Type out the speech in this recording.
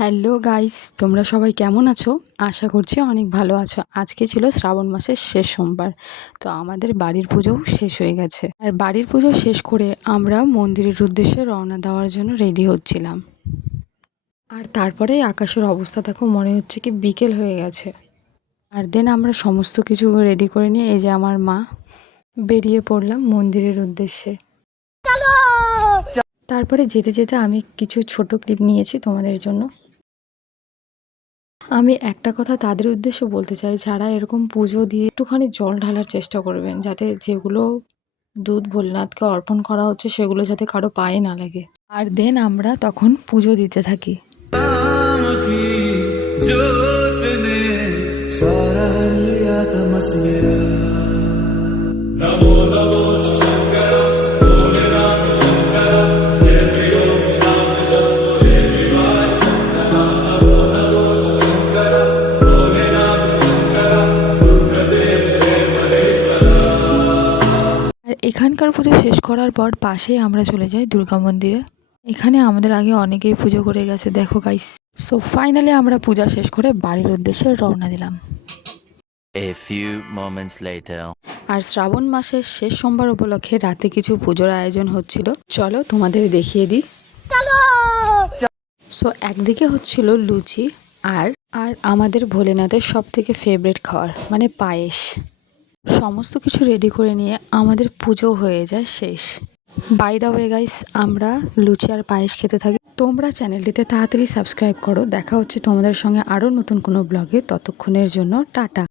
Hello guys, তোমরা সবাই কেমন আছো? আশা করছি অনেক ভালো আছো। আজকে ছিল শ্রাবণ মাসের শেষ সোমবার, তো আমাদের বাড়ির পুজোও শেষ হয়ে গেছে। আর বাড়ির পুজো শেষ করে আমরা মন্দিরের উদ্দেশ্যে রওনা দেওয়ার জন্য রেডি হচ্ছিলাম। আর তারপরে আকাশের অবস্থা দেখো, মনে হচ্ছে কি বিকেল হয়ে গেছে। আর দেন আমরা সমস্ত কিছু রেডি করে নিয়ে এই যে আমার মা বেরিয়ে পড়লাম মন্দিরের উদ্দেশ্যে। তারপরে যেতে যেতে আমি কিছু ছোট ক্লিপ নিয়েছি তোমাদের জন্য। আমি একটা কথা তাদের উদ্দেশ্যে বলতে চাই, যারা এরকম পুজো দিয়ে একটুখানি জল ঢালার চেষ্টা করবেন, যাতে যেগুলো দুধ ভোলেনাথকে অর্পণ করা হচ্ছে সেগুলো যাতে কারো পায়ে না লাগে। আর দেন আমরা তখন পুজো দিতে থাকি। আর এখানকার পুজো শেষ করার পর পাশেই আমরা চলে যাই দুর্গা মন্দিরে। এখানে আমাদের আগে অনেকেই পুজো করে গেছে, দেখো গাইস। সো ফাইনালি আমরা পূজা শেষ করে বাড়ির উদ্দেশ্যে রওনা দিলাম। A few moments later. আর শ্রাবণ মাসের শেষ সোমবার উপলক্ষে রাতে কিছু পুজোর আয়োজন হচ্ছিল, চলো তোমাদের দেখিয়ে দিই। সো একদিকে হচ্ছিল লুচি আর আর আমাদের ভোলেনাথের সব থেকে ফেভারিট খাবার মানে পায়েস। সমস্ত কিছু রেডি করে নিয়ে আমাদের পুজো হয়ে যায় শেষ। বাই দ্য ওয়ে গাইস, আমরা লুচি আর পায়েস খেতে থাকি। তোমরা চ্যানেলটিতে তাড়াতাড়ি সাবস্ক্রাইব করো। দেখা হচ্ছে তোমাদের সঙ্গে আরও নতুন কোনো ব্লগে। ততক্ষণের জন্য টাটা।